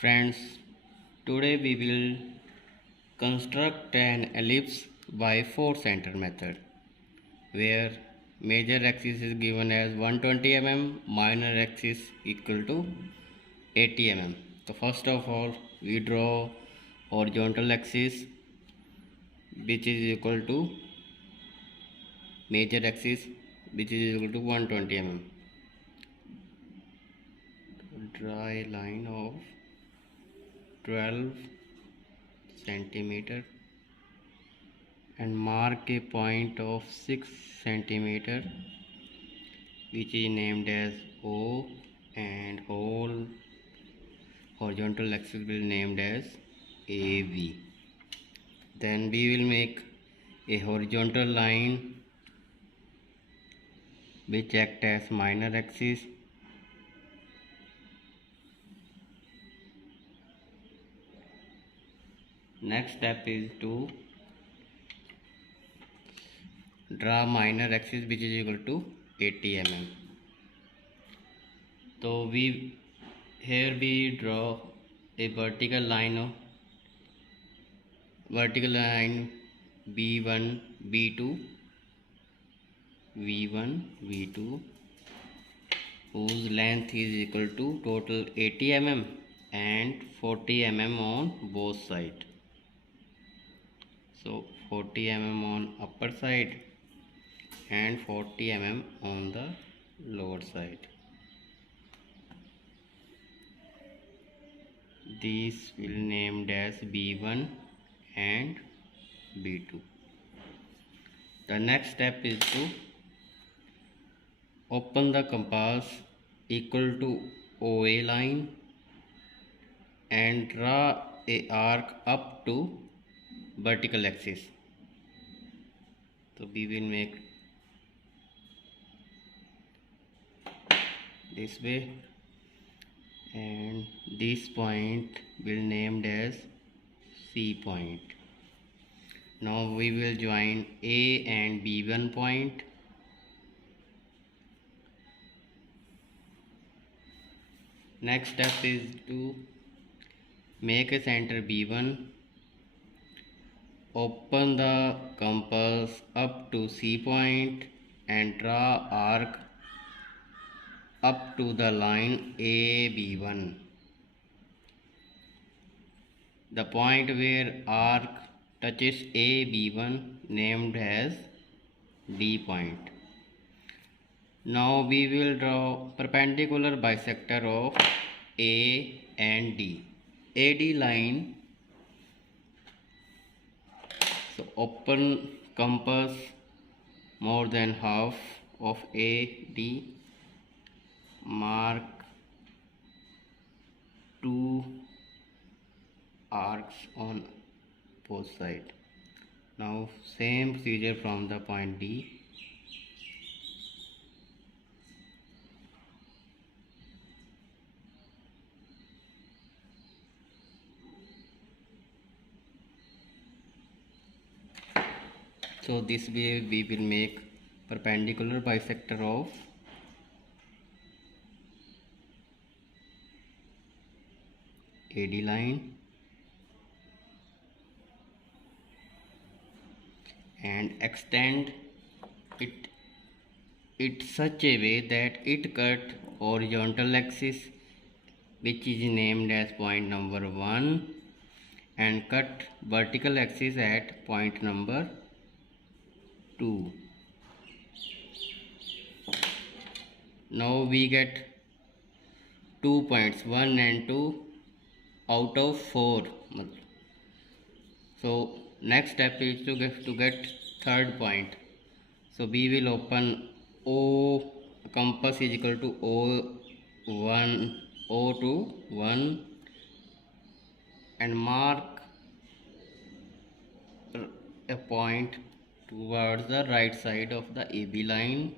Friends, today we will construct an ellipse by 4 center method where major axis is given as 120 mm, minor axis equal to 80 mm. So first of all we draw horizontal axis which is equal to major axis which is equal to 120 mm. Draw a line of 12 centimeter and mark a point of 6 centimeter which is named as O, and whole horizontal axis will named as AV. Then we will make a horizontal line which act as minor axis. Next step is to draw minor axis which is equal to 80 mm. So here we draw a vertical line B1 B2 V1 V2 whose length is equal to total 80 mm and 40 mm on both sides. So 40 mm on upper side and 40 mm on the lower side. These will named as B1 and B2. The next step is to open the compass equal to OA line and draw a arc up to vertical axis. So we will make this way, and this point will named as C point. Now we will join A and B1 point. Next step is to make a center B1, open the compass up to C point and draw arc up to the line AB1. The point where arc touches AB1 named as D point. Now we will draw perpendicular bisector of A and D. AD line. So open compass more than half of AD, mark 2 arcs on both sides. Now same procedure from the point D. So this way we will make perpendicular bisector of AD line and extend it such a way that it cut horizontal axis which is named as point number 1 and cut vertical axis at point number 2. Now we get 2 points 1 and 2 out of 4. So next step is to get third point. So we will open O, compass is equal to O1, O to 1 and mark a point towards the right side of the AB line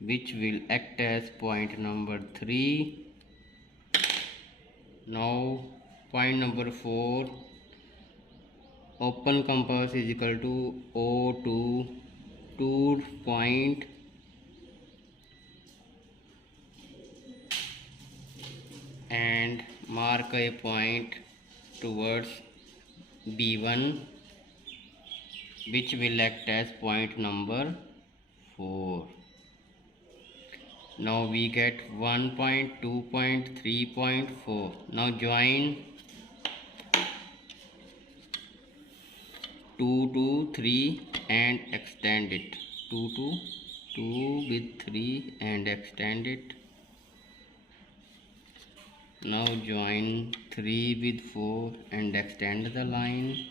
which will act as point number 3. Now point number 4, open compass is equal to O to 2 point and mark a point towards B1, which will act as point number 4. Now we get 1.2.3.4. Now join 2 to 3 and extend it. 2 to 2 with 3 and extend it. Now join 3 with 4 and extend the line.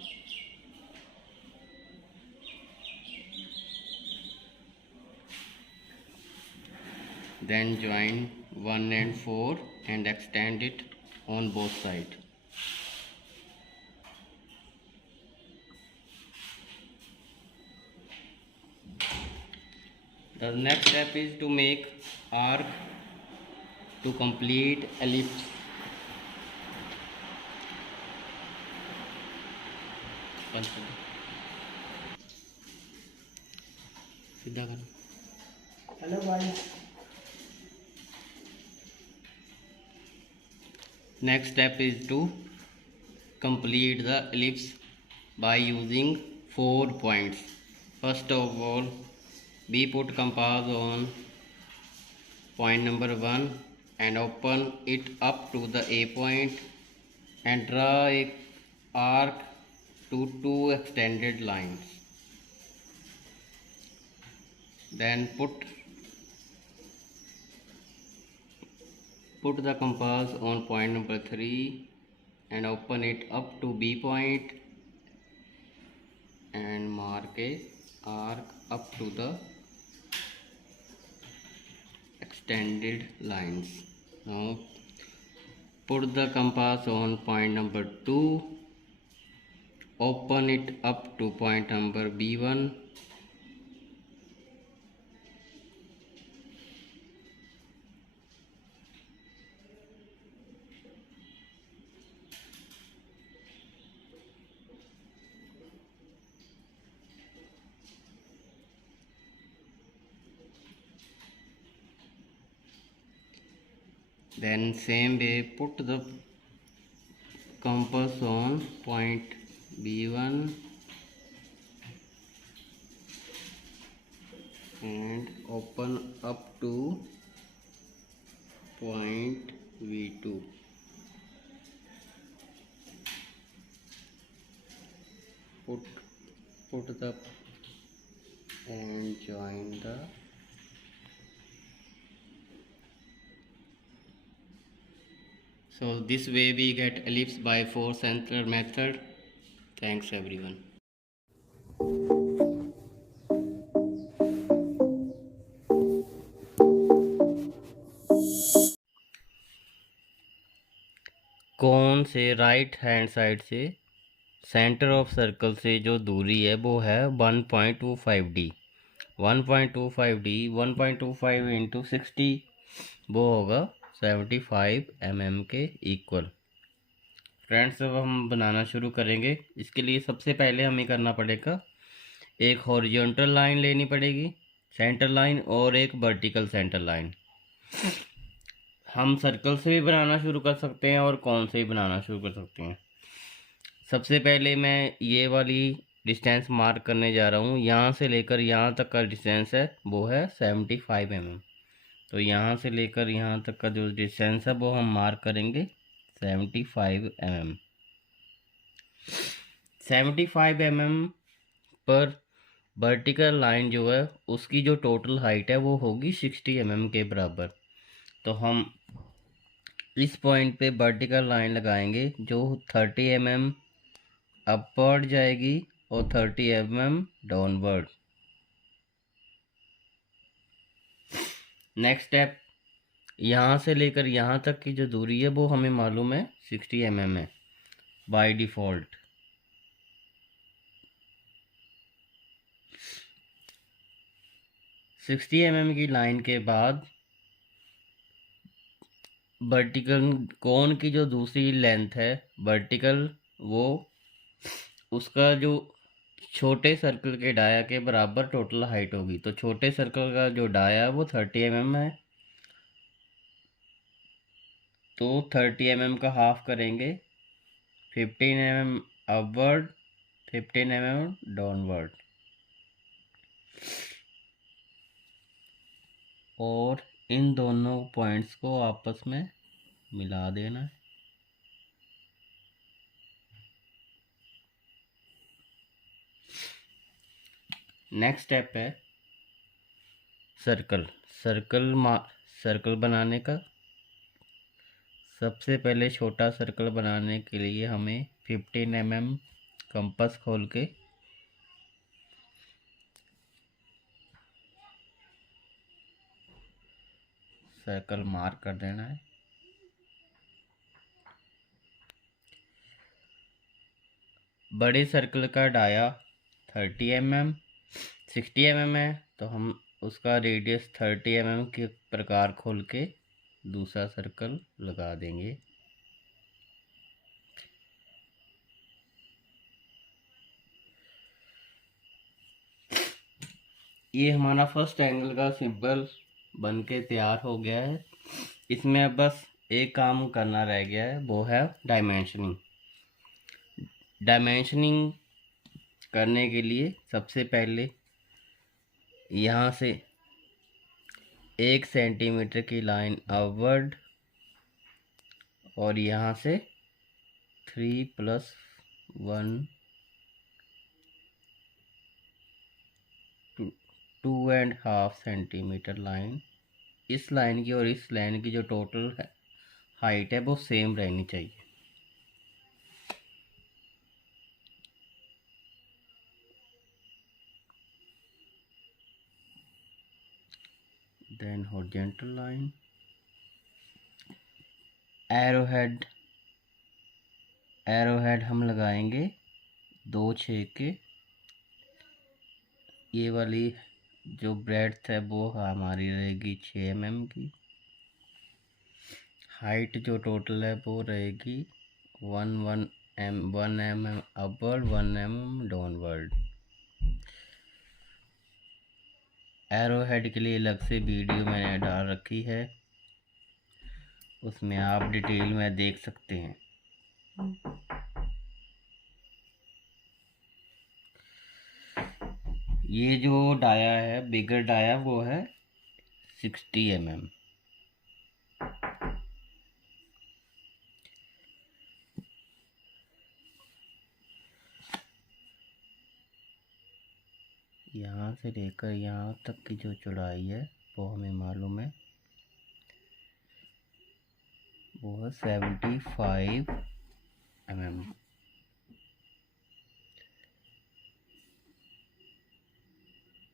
Then join 1 and 4 and extend it on both sides. The next step is to make arc to complete ellipse. सीधा कर. Hello guys. Next step is to complete the ellipse by using 4 points. First of all, we put compass on point number 1 and open it up to the A point and draw a arc to 2 extended lines. Then put the compass on point number 3 and open it up to B point and mark a arc up to the extended lines. Now put the compass on point number 2, open it up to point number B1 then same way put the compass on point B1 and open up to point V2. Put the and join the So this way we get ellipse by 4 center method. Thanks everyone. कोन से right hand side से centre of circle से जो दूरी है वो है 1.25D. 1.25D 1.25 into 60 वो होगा 75 mm के इक्वल. फ्रेंड्स, अब हम बनाना शुरू करेंगे. इसके लिए सबसे पहले हमें करना पड़ेगा, एक हॉरिजॉन्टल लाइन लेनी पड़ेगी सेंटर लाइन और एक वर्टिकल सेंटर लाइन. हम सर्कल से भी बनाना शुरू कर सकते हैं और कौन से भी बनाना शुरू कर सकते हैं. सबसे पहले मैं ये वाली डिस्टेंस मार्क करने जा रहा हूँ. यहाँ से लेकर यहाँ तक का डिस्टेंस है वो है 75 mm. तो यहाँ से लेकर यहाँ तक का जो डिस्टेंस है वो हम मार्क करेंगे 75 mm. 75 mm पर वर्टिकल लाइन जो है उसकी जो टोटल हाइट है वो होगी 60 mm के बराबर. तो हम इस पॉइंट पे वर्टिकल लाइन लगाएंगे जो 30 mm अपवर्ड जाएगी और 30 mm डाउनवर्ड. नेक्स्ट स्टेप, यहाँ से लेकर यहाँ तक की जो दूरी है वो हमें मालूम है 60 mm है बाय डिफ़ॉल्ट. सिक्सटी mm की लाइन के बाद वर्टिकल कोन की जो दूसरी लेंथ है वर्टिकल, वो उसका जो छोटे सर्कल के डाया के बराबर टोटल हाइट होगी. तो छोटे सर्कल का जो डाया है वो 30 mm है तो 30 mm का हाफ करेंगे, 15 mm अपवर्ड, 15 mm डाउनवर्ड, और इन दोनों पॉइंट्स को आपस में मिला देना है। नेक्स्ट स्टेप है सर्कल बनाने का। सबसे पहले छोटा सर्कल बनाने के लिए हमें 15 mm कंपास खोल के सर्कल मार्क कर देना है। बड़े सर्कल का डाया 30 mm 60 mm है, तो हम उसका रेडियस 30 mm के प्रकार खोल के दूसरा सर्कल लगा देंगे। ये हमारा फर्स्ट एंगल का सिंबल बन के तैयार हो गया है। इसमें अब बस एक काम करना रह गया है, वो है डायमेंशनिंग। डायमेंशनिंग करने के लिए सबसे पहले यहाँ से 1 सेंटीमीटर की लाइन अपवर्ड और यहाँ से 3 + 1 2.5 सेंटीमीटर लाइन, इस लाइन की और इस लाइन की जो टोटल हाइट है वो सेम रहनी चाहिए। देन हॉरिजॉन्टल लाइन, एरोहेड हम लगाएंगे 2 छेद के। ये वाली जो ब्रेड्थ है वो हमारी रहेगी 6 mm की। हाइट जो टोटल है वो रहेगी 1 mm upward, 1 mm downward. Arrowhead के लिए अलग से वीडियो मैंने डाल रखी है, उसमें आप डिटेल में देख सकते हैं। ये जो डाया है, बिगर डाया, वो है 60 mm। यहाँ से लेकर यहाँ तक की जो चौड़ाई है वो हमें मालूम है, वो है 75 mm।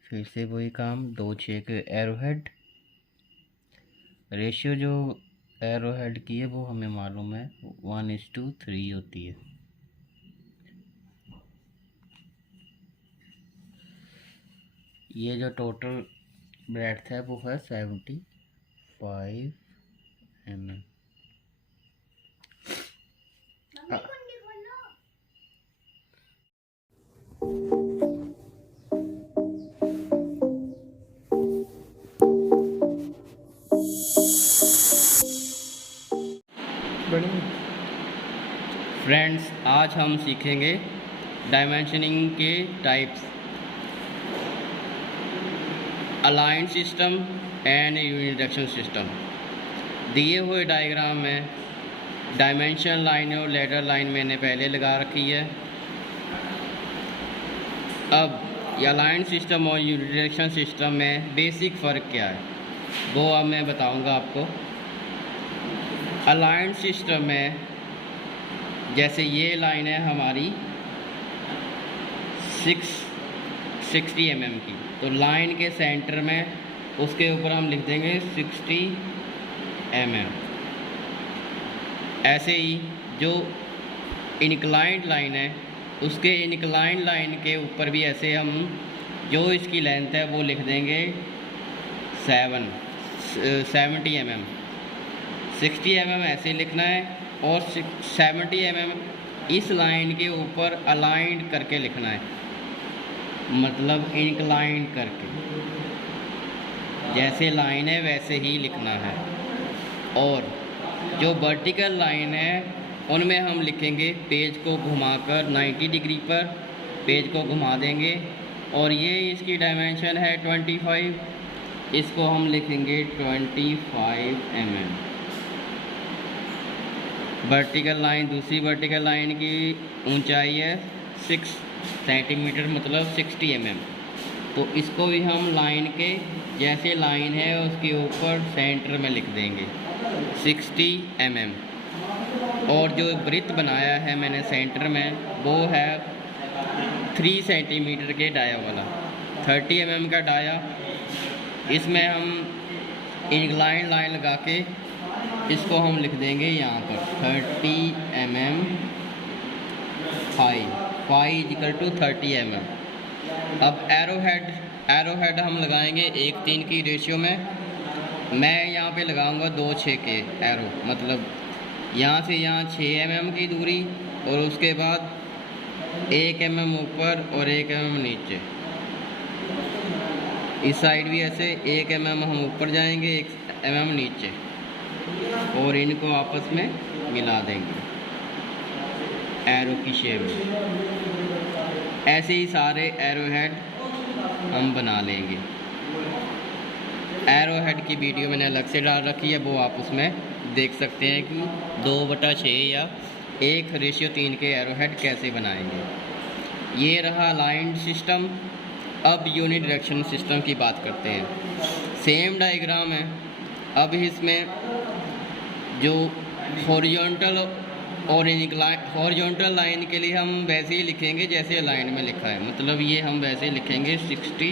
फिर से वही काम, 2 छेद के एरोहेड। रेशियो जो एरोहेड की है वो हमें मालूम है 1:3 होती है। ये जो टोटल ब्रेड्थ है वो है 75 mm। फ्रेंड्स, आज हम सीखेंगे डायमेंशनिंग के types, align system and unidirection system. दिए हुए डायग्राम में डायमेंशन लाइन और लेडर लाइन मैंने पहले लगा रखी है। अब अलाइन सिस्टम और यूनिडायरेक्शन सिस्टम में बेसिक फ़र्क क्या है वो अब मैं बताऊंगा आपको। अलाइन सिस्टम में जैसे ये लाइन है हमारी 60 mm की, तो लाइन के सेंटर में उसके ऊपर हम लिख देंगे 60 mm। ऐसे ही जो इनक्लाइंड लाइन है उसके इनक्लाइंड लाइन के ऊपर भी ऐसे हम जो इसकी लेंथ है वो लिख देंगे 70 mm। 60 mm ऐसे लिखना है और 70 mm इस लाइन के ऊपर अलाइंड करके लिखना है, मतलब इंक्लाइन करके, जैसे लाइन है वैसे ही लिखना है। और जो वर्टिकल लाइन है उनमें हम लिखेंगे, पेज को घुमाकर 90 डिग्री पर पेज को घुमा देंगे, और ये इसकी डायमेंशन है 25, इसको हम लिखेंगे 25 mm। वर्टिकल लाइन, दूसरी वर्टिकल लाइन की ऊंचाई है 6 सेंटीमीटर, मतलब 60 mm। तो इसको भी हम लाइन के जैसे लाइन है उसके ऊपर सेंटर में लिख देंगे 60 mm। और जो वृत्त बनाया है मैंने सेंटर में वो है 3 सेंटीमीटर के डाया वाला, 30 mm का डाया। इसमें हम इंक्लाइन लाइन लगा के इसको हम लिख देंगे यहाँ पर 30 mm phi equal to 30 mm। अब एरो हेड हम लगाएंगे 1:3 की रेशियो में। मैं यहाँ पे लगाऊंगा 2:6 के एरो, मतलब यहाँ से यहाँ 6 mm की दूरी, और उसके बाद 1 mm ऊपर और 1 mm नीचे। इस साइड भी ऐसे 1 mm हम ऊपर जाएंगे, 1 mm नीचे, और इनको आपस में मिला देंगे एरो की शेप में। ऐसे ही सारे एरो हेड हम बना लेंगे। एरो हेड की वीडियो मैंने अलग से डाल रखी है, वो आप उसमें देख सकते हैं कि 2/6 या 1:3 के एरो हेड कैसे बनाएंगे। ये रहा अलाइंड सिस्टम। अब यूनिडायरेक्शन सिस्टम की बात करते हैं। सेम डायग्राम है। अब इसमें जो हॉरिजॉन्टल और हॉरिजॉन्टल लाइन के लिए हम वैसे ही लिखेंगे जैसे लाइन में लिखा है, मतलब ये हम वैसे लिखेंगे 60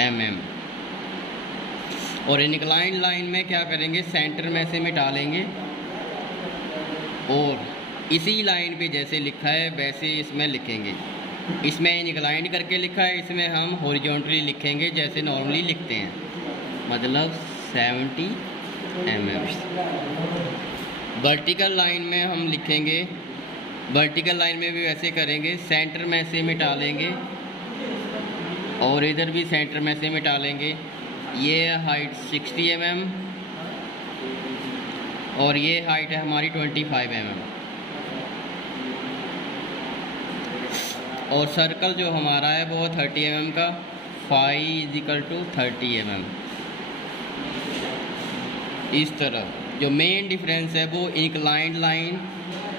mm। और इंक्लाइन लाइन में क्या करेंगे, सेंटर में से मिटा लेंगे और इसी लाइन पे जैसे लिखा है वैसे इसमें लिखेंगे। इसमें इंक्लाइन करके लिखा है, इसमें हम हॉरिजॉन्टली लिखेंगे जैसे नॉर्मली लिखते हैं, मतलब 70 mm। वर्टिकल लाइन में हम लिखेंगे, वर्टिकल लाइन में भी वैसे करेंगे, सेंटर में से मिटा लेंगे और इधर भी सेंटर में से मिटा लेंगे। ये हाइट 60 mm और ये हाइट है हमारी 25 mm। और सर्कल जो हमारा है वो 30 mm का, फाई इक्वल टू 30 mm। इस तरह जो मेन डिफरेंस है वो इंक्लाइंड लाइन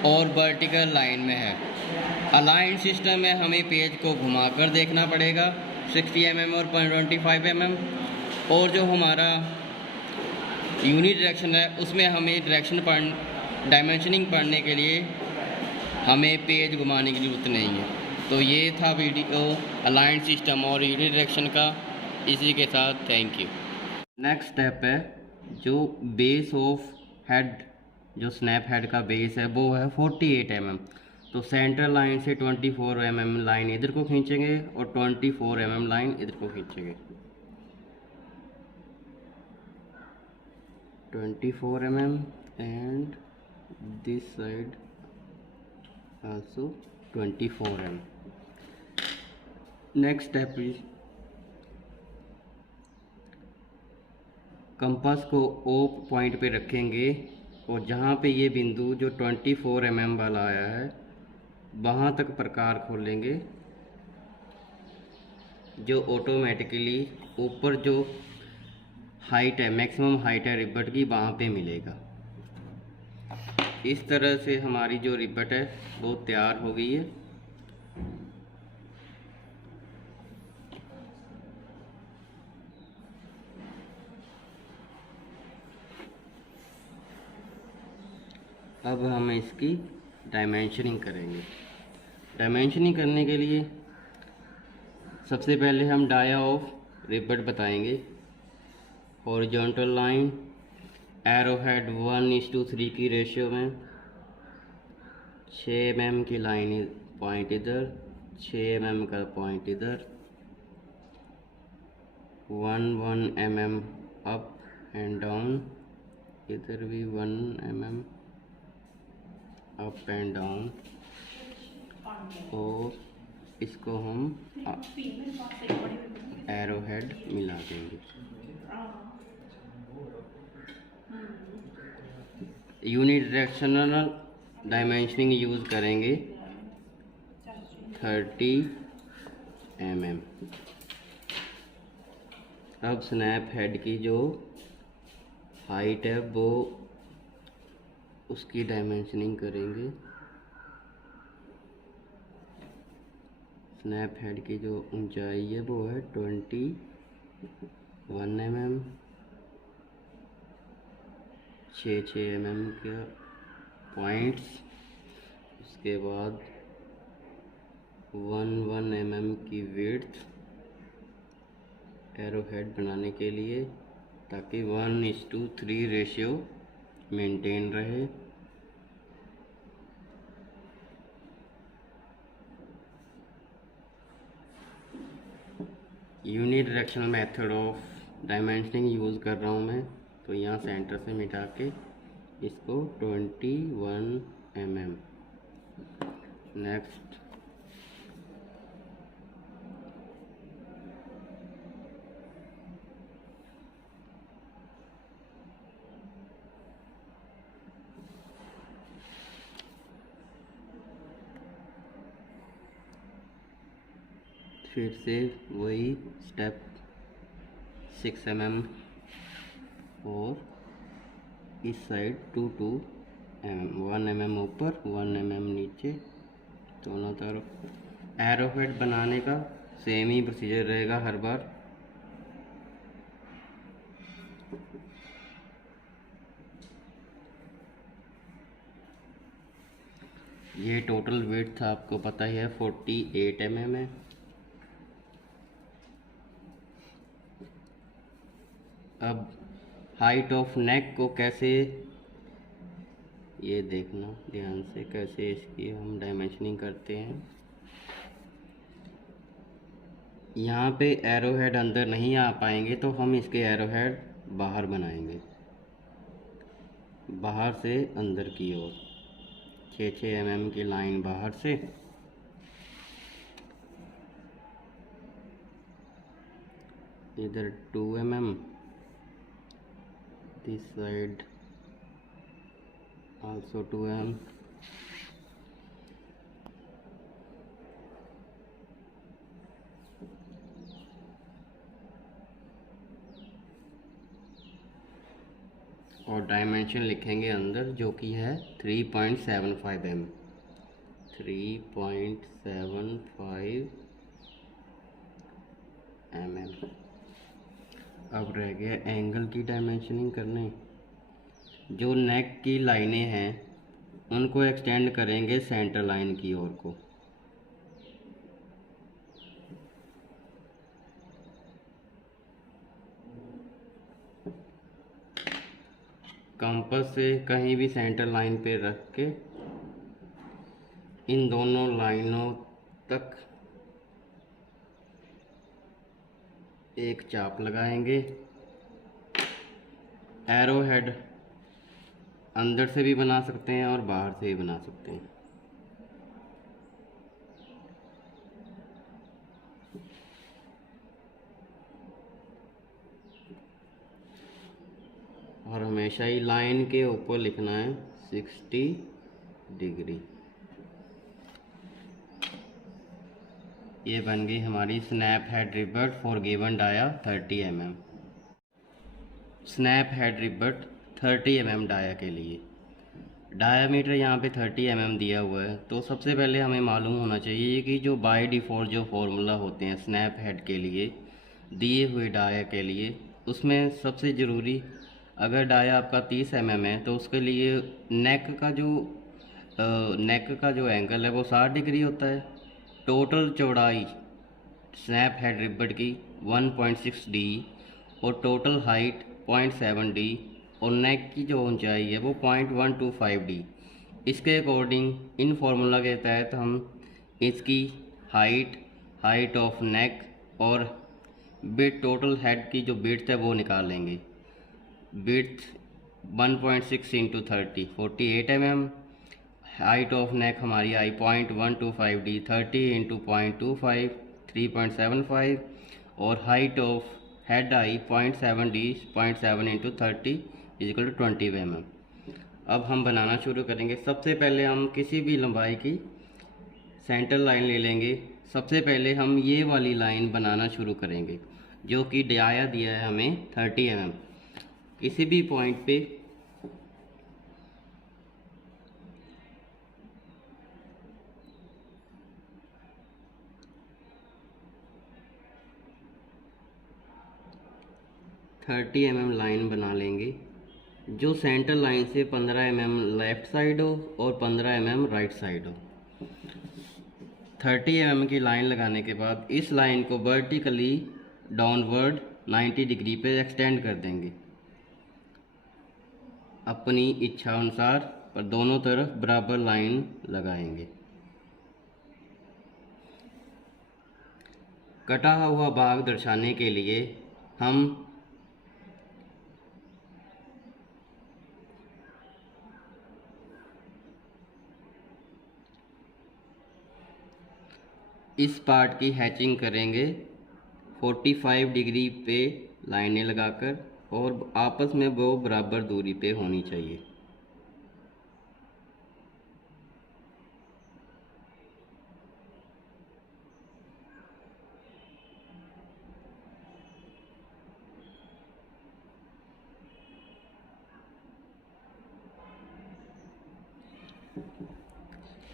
और वर्टिकल लाइन में है। अलाइंड सिस्टम में हमें पेज को घुमाकर देखना पड़ेगा 60 mm और 25 mm, और जो हमारा यूनिट डायरेक्शन है उसमें हमें डायमेंशनिंग पढ़ने के लिए हमें पेज घुमाने की ज़रूरत नहीं है। तो ये था वीडियो अलाइंड सिस्टम और यूनिट डायरेक्शन का। इसी के साथ थैंक यू। नेक्स्ट स्टेप है जो बेस ऑफ हेड, जो स्नैप हेड का बेस है वो है 48 mm। तो सेंटर लाइन से 24 mm लाइन इधर को खींचेंगे और 24 mm लाइन इधर को खींचेंगे। 24 mm and this side also 24 mm। next step is compass को O पॉइंट पे रखेंगे और जहाँ पे ये बिंदु जो 24 mm वाला आया है वहाँ तक प्रकार खोलेंगे, जो ऑटोमेटिकली ऊपर जो हाइट है, मैक्सिमम हाइट है रिबट की, वहाँ पे मिलेगा। इस तरह से हमारी जो रिबट है वो तैयार हो गई है। अब हम इसकी डायमेंशनिंग करेंगे। डायमेंशनिंग करने के लिए सबसे पहले हम डाया ऑफ रिबट बताएंगे। हॉरिजॉन्टल लाइन, एरो हेड 1:3 की रेशियो में, 6 mm की लाइन पॉइंट इधर, 6 mm का पॉइंट इधर, 1 mm अप एंड डाउन, इधर भी 1 mm अप एंड डाउन, और इसको हम एरो हेड मिला देंगे। यूनिडायरेक्शनल डायमेंशनिंग यूज़ करेंगे 30 mm। अब स्नैप हेड की जो हाइट है वो उसकी डायमेंशनिंग करेंगे। स्नैप हेड की जो ऊंचाई है वो है 21 mm। 6 mm के पॉइंट्स, उसके बाद 1 mm की विड्थ एरो हेड बनाने के लिए, ताकि 1:3 रेशियो मेंटेन रहे। Unidirectional method of dimensioning use कर रहा हूँ मैं, तो यहाँ सेंटर से मिटा के इसको 21 mm। नेक्स्ट फिर से वही स्टेप 6 mm और इस साइड 2 mm, 1 mm ऊपर 1 mm नीचे, दोनों तरफ। एरो हेड बनाने का सेम ही प्रोसीजर रहेगा हर बार। ये टोटल विड्थ आपको पता ही है 48 mm है। अब हाइट ऑफ नेक को कैसे, ये देखना ध्यान से कैसे इसकी हम डायमेंशनिंग करते हैं। यहाँ पे एरो हेड अंदर नहीं आ पाएंगे तो हम इसके एरो हेड बाहर बनाएंगे, बाहर से अंदर की ओर 6 mm की लाइन बाहर से, इधर 2 mm, this side also 2 mm, और डायमेंशन लिखेंगे अंदर जो कि है 3.75 mm। 3.75 mm। अब रह गया एंगल की डायमेंशनिंग करने। जो नेक की लाइनें हैं उनको एक्सटेंड करेंगे सेंटर लाइन की ओर को। कंपास से कहीं भी सेंटर लाइन पे रख के इन दोनों लाइनों तक एक चाप लगाएंगे। एरो हेड अंदर से भी बना सकते हैं और बाहर से भी बना सकते हैं। और हमेशा ही लाइन के ऊपर लिखना है 60 डिग्री। ये बन गई हमारी snap head rivet for given dia 30 mm। Snap head rivet 30 mm dia के लिए डायामीटर यहाँ पे 30 mm दिया हुआ है, तो सबसे पहले हमें मालूम होना चाहिए कि जो बाय डिफ़ॉल्ट जो फॉर्मूला होते हैं स्नैप हेड के लिए दिए हुए डाया के लिए, उसमें सबसे ज़रूरी, अगर डाया आपका 30 mm है तो उसके लिए नेक का जो एंगल है वो 60 डिग्री होता है। टोटल चौड़ाई स्नैप हेड रिबट की 1.6 d और टोटल हाइट 0.7 d और नेक की जो ऊंचाई है वो 0.125 d। इसके अकॉर्डिंग इन फार्मूला के तहत हम इसकी हाइट ऑफ नेक और बिट टोटल हेड की जो बिड्थ है वो निकाल लेंगे। Breadth 1.6 into 30 48 mm। Height of neck हमारी आई 0.125 d, 30 इंटू 0.25 3.75 और हाइट ऑफ हेड आई 0.7 d, 0.7 into 30 equal to 20 mm। अब हम बनाना शुरू करेंगे। सबसे पहले हम किसी भी लंबाई की सेंटर लाइन ले लेंगे। सबसे पहले हम ये वाली लाइन बनाना शुरू करेंगे जो कि डाया दिया है हमें 30 mm। किसी भी पॉइंट पे mm लाइन बना लेंगे जो सेंटर लाइन से 15 mm लेफ़्ट साइड हो और 15 mm राइट साइड हो। 30 mm की लाइन लगाने के बाद इस लाइन को वर्टिकली डाउनवर्ड 90 डिग्री पे एक्सटेंड कर देंगे अपनी इच्छा अनुसार, पर दोनों तरफ बराबर लाइन लगाएंगे। कटा हुआ भाग दर्शाने के लिए हम इस पार्ट की हैचिंग करेंगे 45 डिग्री पे लाइनें लगाकर, और आपस में वो बराबर दूरी पे होनी चाहिए।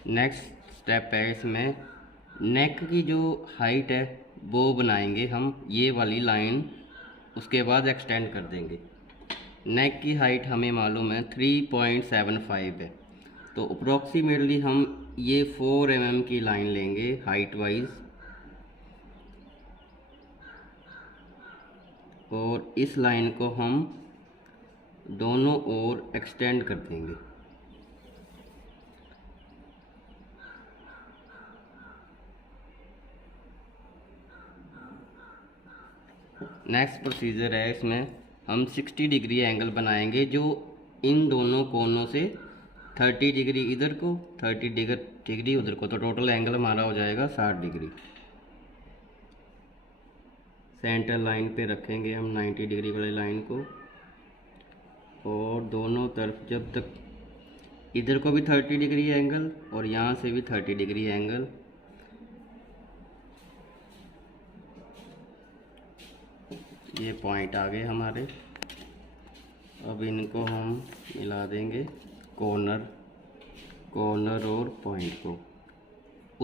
नेक्स्ट स्टेप है, इसमें नेक की जो हाइट है वो बनाएंगे हम ये वाली लाइन, उसके बाद एक्सटेंड कर देंगे। नेक की हाइट हमें मालूम है 3.75 है, तो अप्रॉक्सीमेटली हम ये 4 mm की लाइन लेंगे हाइट वाइज, और इस लाइन को हम दोनों ओर एक्सटेंड कर देंगे। नेक्स्ट प्रोसीजर है, इसमें हम 60 डिग्री एंगल बनाएंगे जो इन दोनों कोनों से 30 डिग्री इधर को 30 डिग्री उधर को, तो टोटल एंगल हमारा हो जाएगा 60 डिग्री। सेंटर लाइन पे रखेंगे हम 90 डिग्री वाली लाइन को, और दोनों तरफ जब तक इधर को भी 30 डिग्री एंगल और यहाँ से भी 30 डिग्री एंगल, ये पॉइंट आ गए हमारे। अब इनको हम मिला देंगे कॉर्नर और पॉइंट को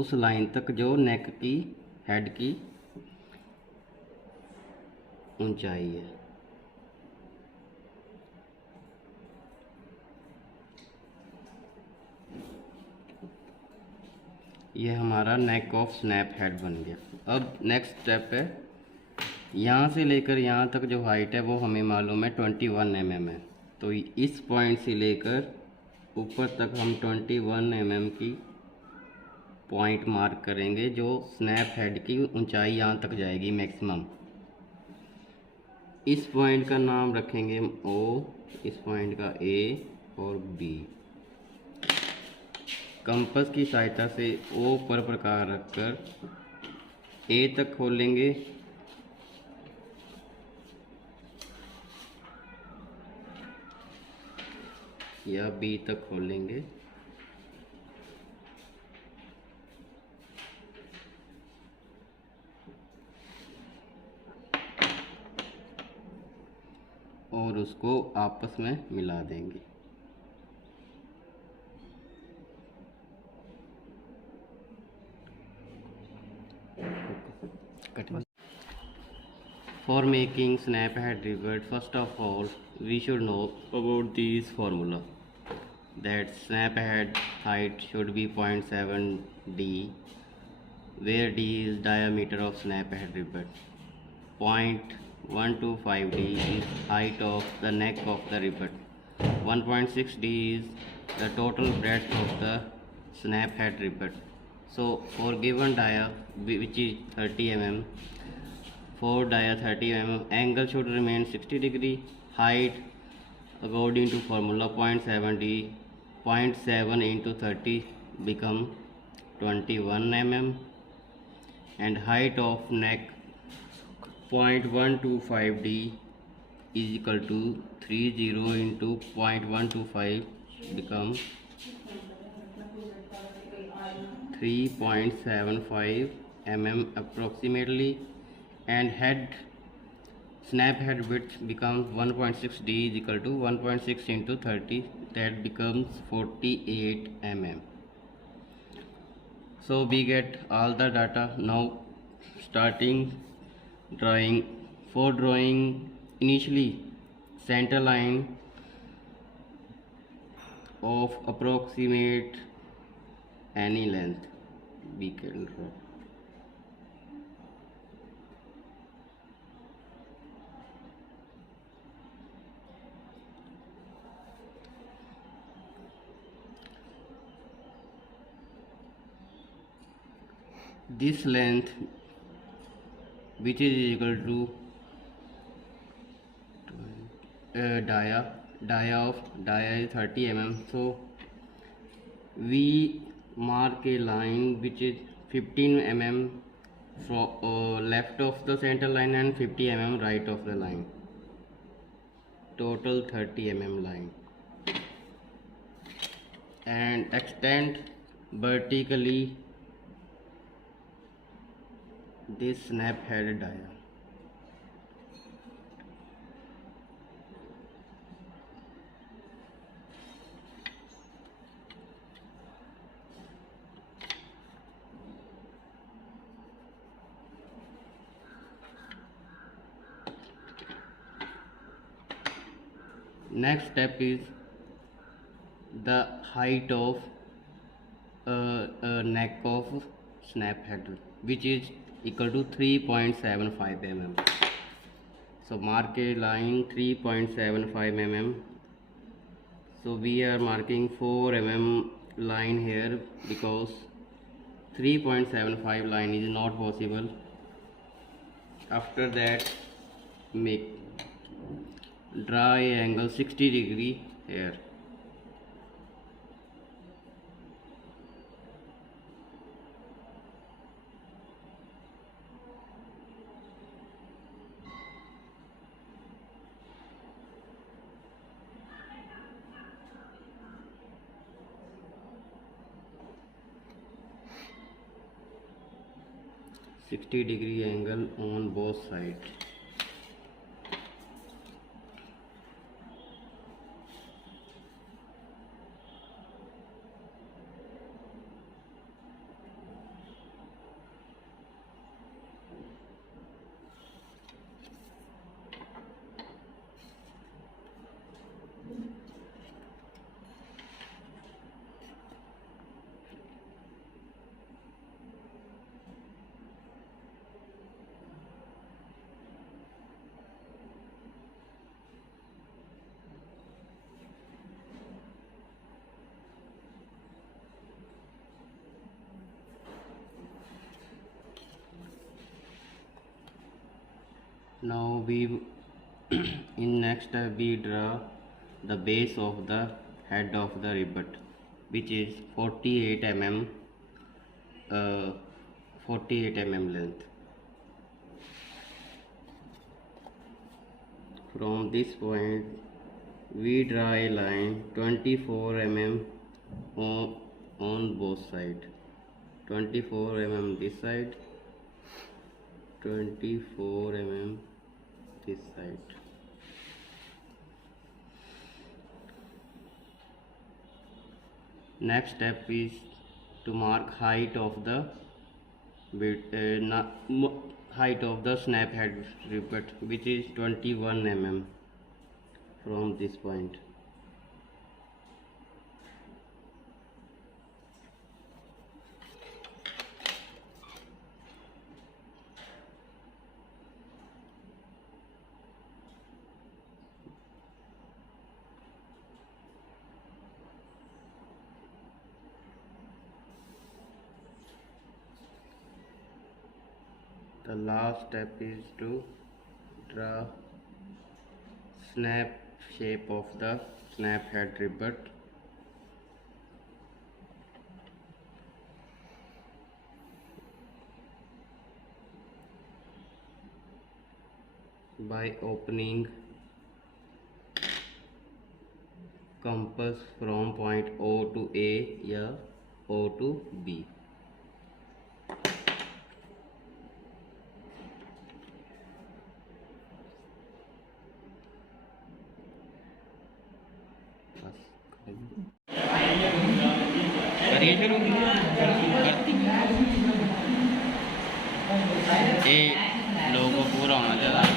उस लाइन तक जो नेक की हेड की ऊंचाई है। ये हमारा नेक ऑफ स्नैप हेड बन गया। अब नेक्स्ट स्टेप है, यहाँ से लेकर यहाँ तक जो हाइट है वो हमें मालूम है 21 mm है, तो इस पॉइंट से लेकर ऊपर तक हम 21 mm की पॉइंट मार्क करेंगे जो स्नैप हेड की ऊंचाई यहाँ तक जाएगी मैक्सिमम। इस पॉइंट का नाम रखेंगे O, इस पॉइंट का A और B। कंपास की सहायता से O पर प्रकार रखकर A तक खोलेंगे, या B तक खोलेंगे, और उसको आपस में मिला देंगे। For making snap head rivet, first of all we should know about this formula, that snap head height should be 0.7 D, where D is diameter of snap head rivet. 0.125 D is height of the neck of the rivet. 1.6 D is the total breadth of the snap head rivet. So for given dia which is 30 mm, for dia 30 mm, angle should remain 60 degree. Height according to formula 0.7 D, 0.7 into 30 become 21 mm, and height of neck 0.125 D is equal to 30 into 0.125 become 3.75 mm approximately, and snap head width becomes 1.6 d is equal to 1.6 into 30, that becomes 48 mm. So we get all the data. Now starting drawing. For drawing, initially center line of approximate any length we can draw. This length, which is equal to dia of is 30 mm. So we mark a line which is 15 mm from left of the center line and 50 mm right of the line, total 30 mm line, and extend vertically this snap head dia. Next step is the height of neck of snap head, which is equal to 3.75 mm. So mark a line 3.75 mm. So we are marking 4 mm line here because 3.75 line is not possible. After that, draw a angle 60 degree here. -60 degree angle on both sides. Now we in next step we draw the base of the head of the rivet, which is 48 mm 48 mm length. From this point we draw a line 24 mm on both sides, 24 mm this side, 24 mm this side. Next step is to mark height of the height of the snap head rivet, which is 21 mm from this point. The last step is to draw snap shape of the snap head rivet. By opening compass from point O to A या O to B. करिए शुरू ये लोगो पूरा होना चाहिए।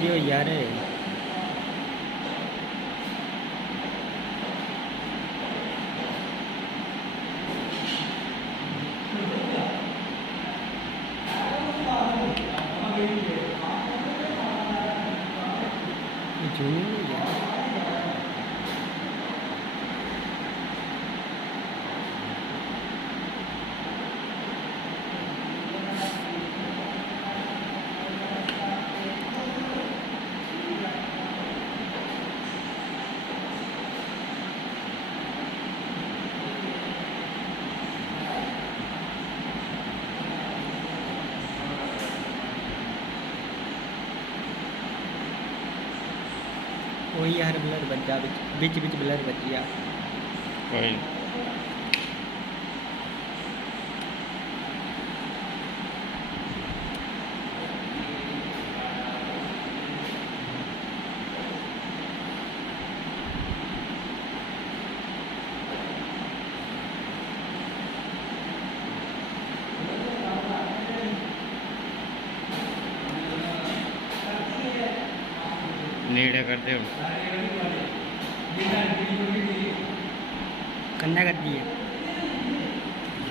Video यार है वही यार ब्लर बच जा बिच बिच ब्लर बच गया। कोई नीड़े करते हो कन्या कर दिए।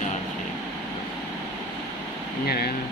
यार सही इन्हें रहना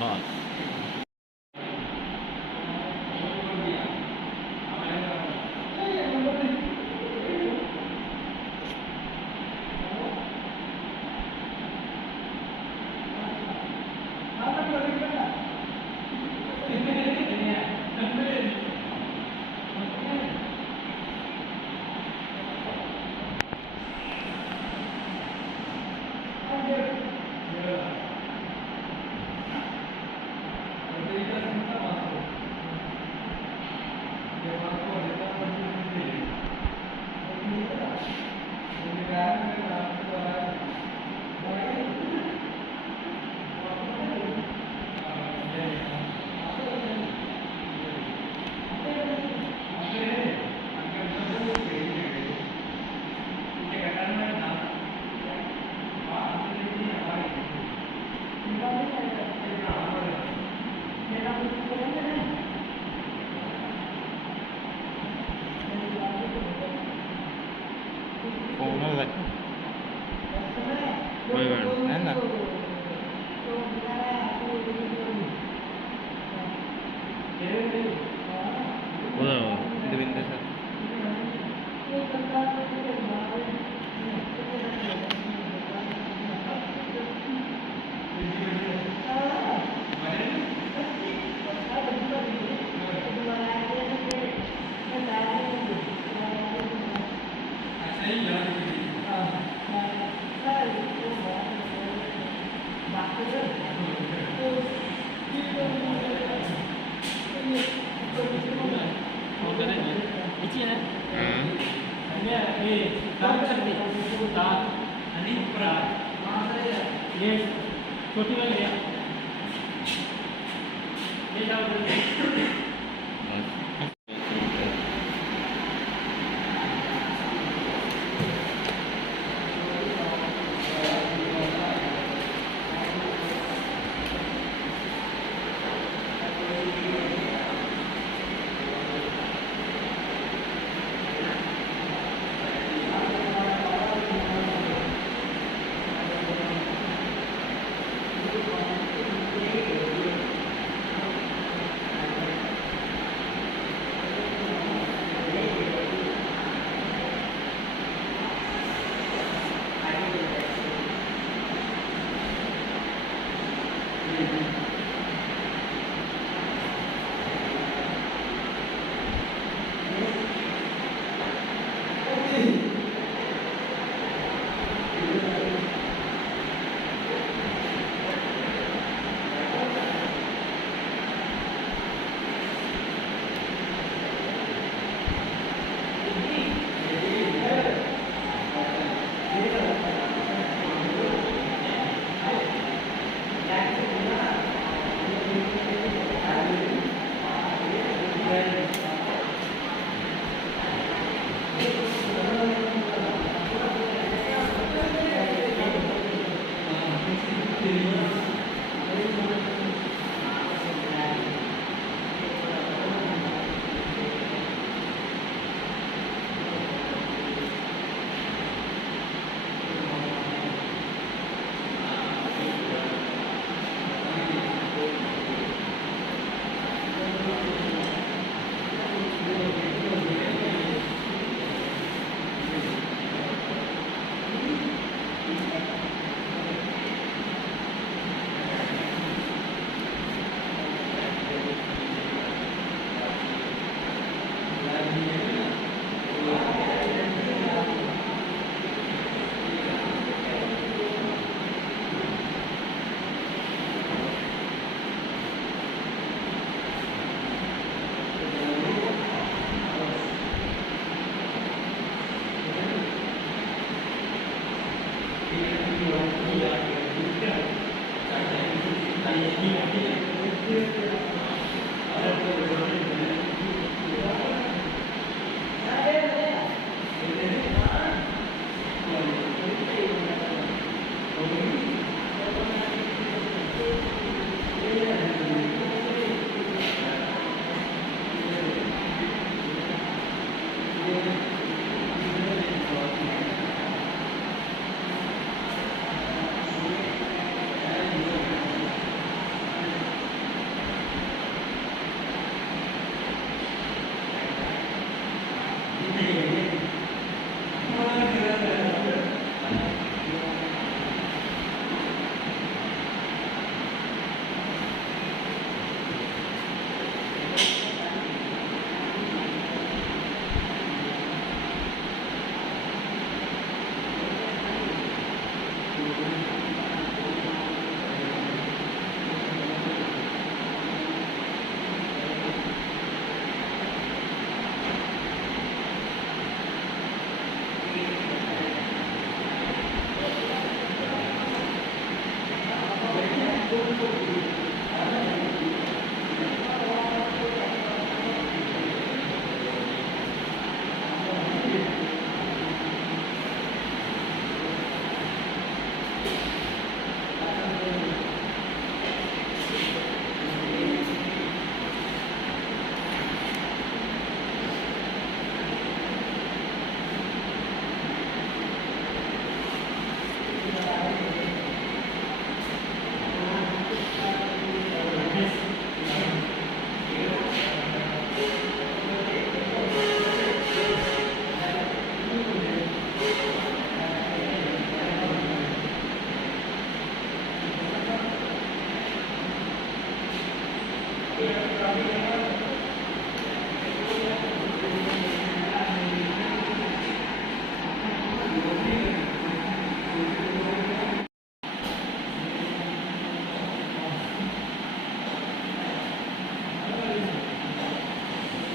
बस कोई बात नहीं है ना देवेंद्र सर छोटी वाली है ये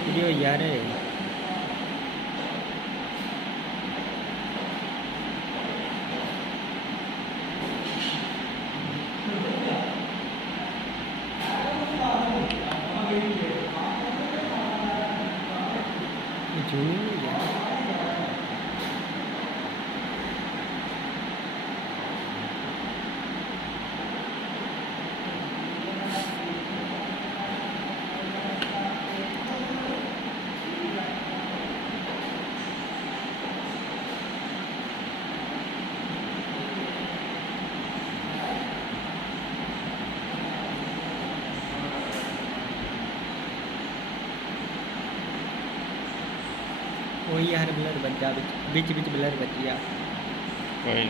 वीडियो यार है। वही यार ब्लर बच जा, बीच बीच ब्लर बच गया। कोई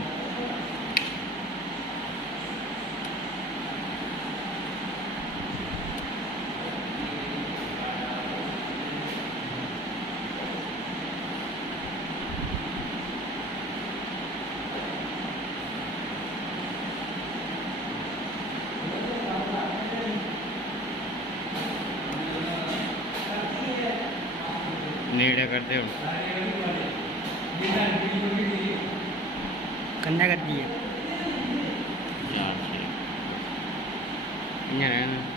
नेड़े करते हो कन्या कर दिए। यार सही इन्हें रहना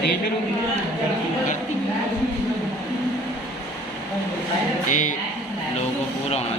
करिए शुरू करती ये लोगों को पूरा होना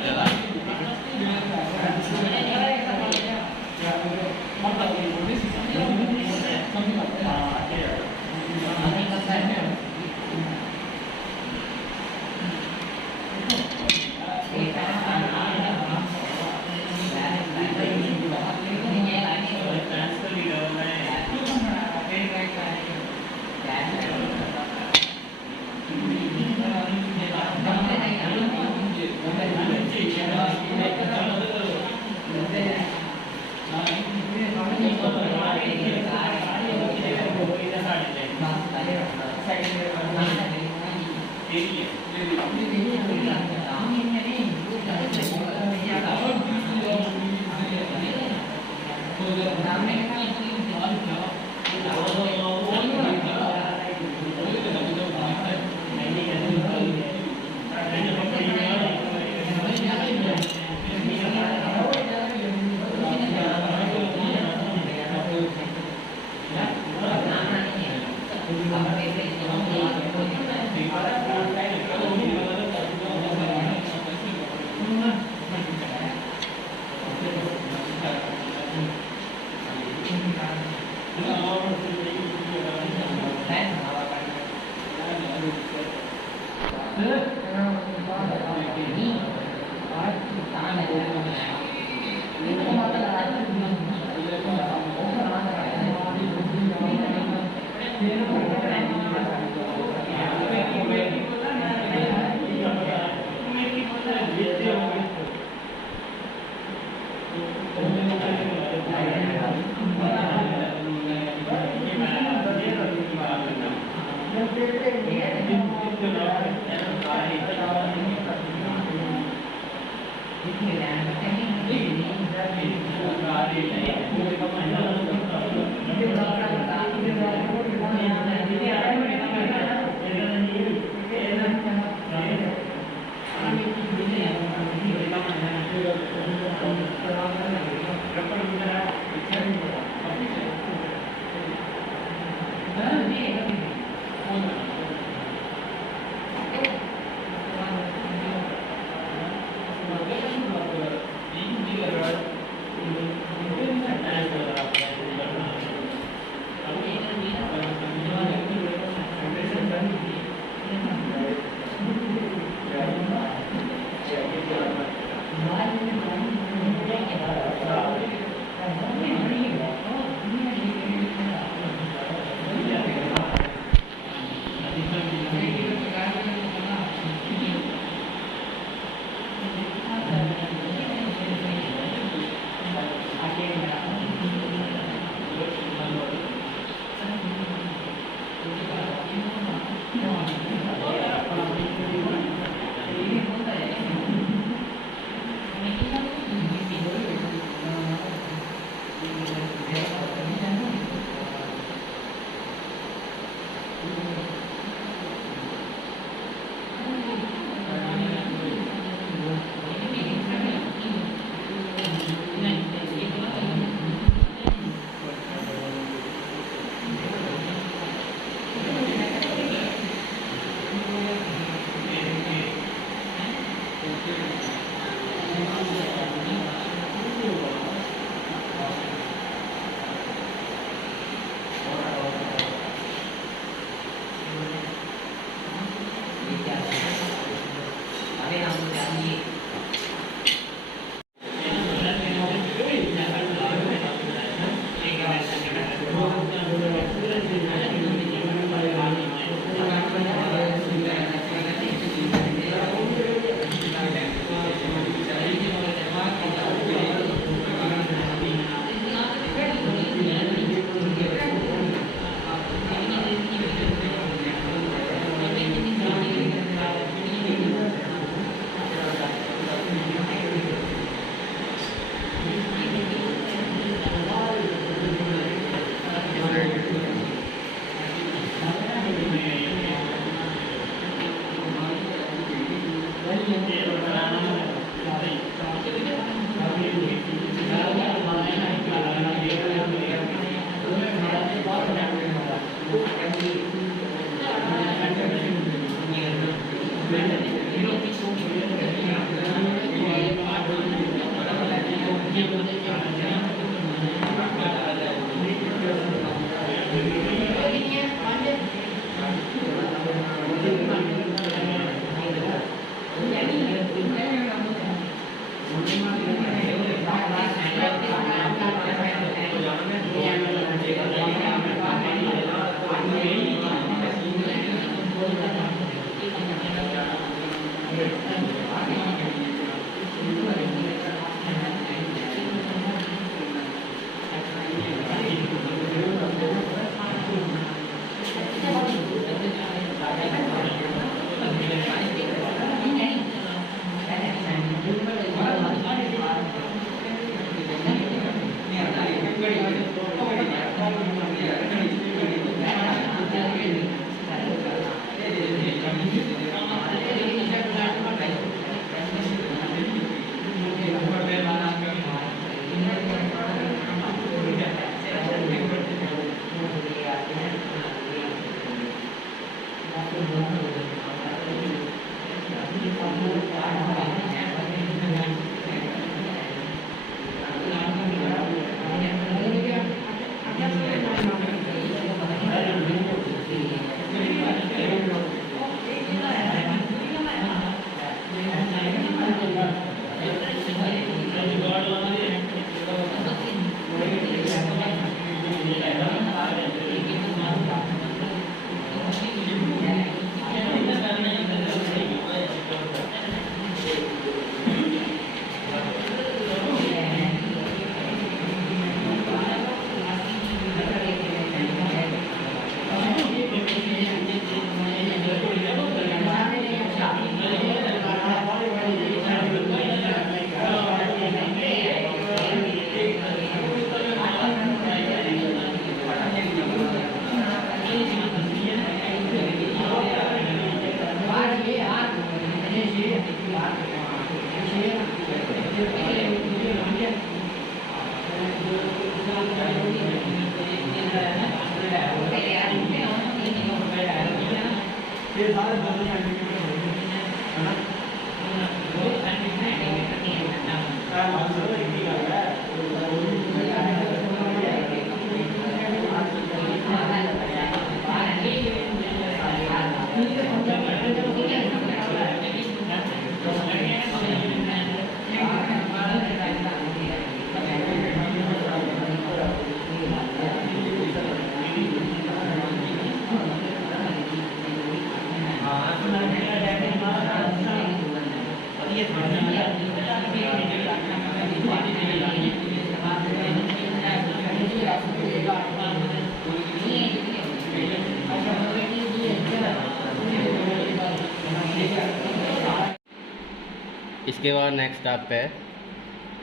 इसके बाद नेक्स्ट स्टेप है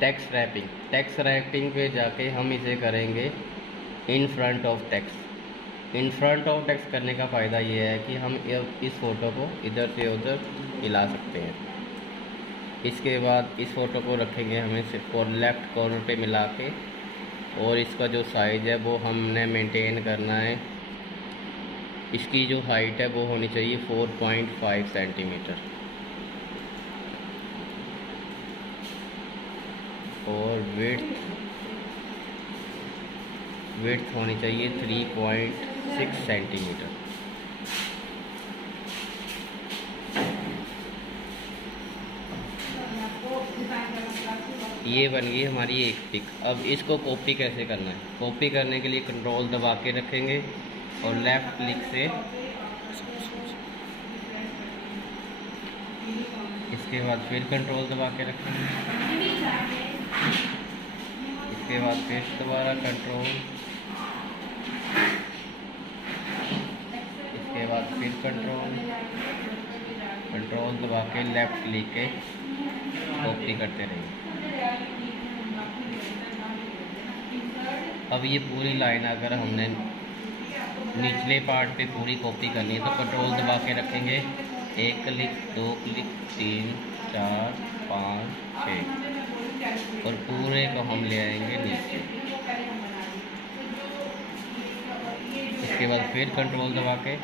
टेक्स्ट रैपिंग। टेक्स्ट रैपिंग पे जाके हम इसे करेंगे in front of text. In front of text करने का फ़ायदा ये है कि हम इस फ़ोटो को इधर से उधर हिला सकते हैं। इसके बाद इस फ़ोटो को रखेंगे हमें सिर्फ लेफ़्ट कॉर्नर पे मिला के, और इसका जो साइज़ है वो हमने मेंटेन करना है। इसकी जो हाइट है वो होनी चाहिए 4.5 सेंटीमीटर, और विड्थ होनी चाहिए 3.6 सेंटीमीटर। ये बन गई हमारी एक पिक। अब इसको कॉपी कैसे करना है? कॉपी करने के लिए कंट्रोल दबा के रखेंगे और लेफ़्ट क्लिक से इसके बाद फिर कंट्रोल दबा के रखेंगे, इसके बाद फिर दोबारा कंट्रोल, इसके बाद फिर कंट्रोल दबा के लेफ़्ट क्लिक के कॉपी करते रहिए। अब ये पूरी लाइन अगर हमने निचले पार्ट पे पूरी कॉपी करनी है तो कंट्रोल दबा के रखेंगे, 1 क्लिक, 2 क्लिक, 3, 4, 5, 6, और पूरे को हम ले आएंगे नीचे। इसके बाद फिर कंट्रोल दबा के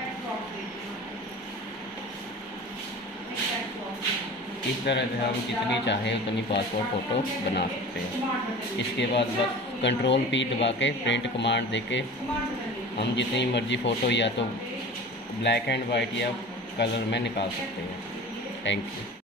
इस तरह से हम जितनी चाहें उतनी पासपोर्ट फ़ोटो बना सकते हैं। इसके बाद बस कंट्रोल P दबा के प्रिंट कमांड देके हम जितनी मर्ज़ी फ़ोटो या तो ब्लैक एंड वाइट या कलर में निकाल सकते हैं। Thank you.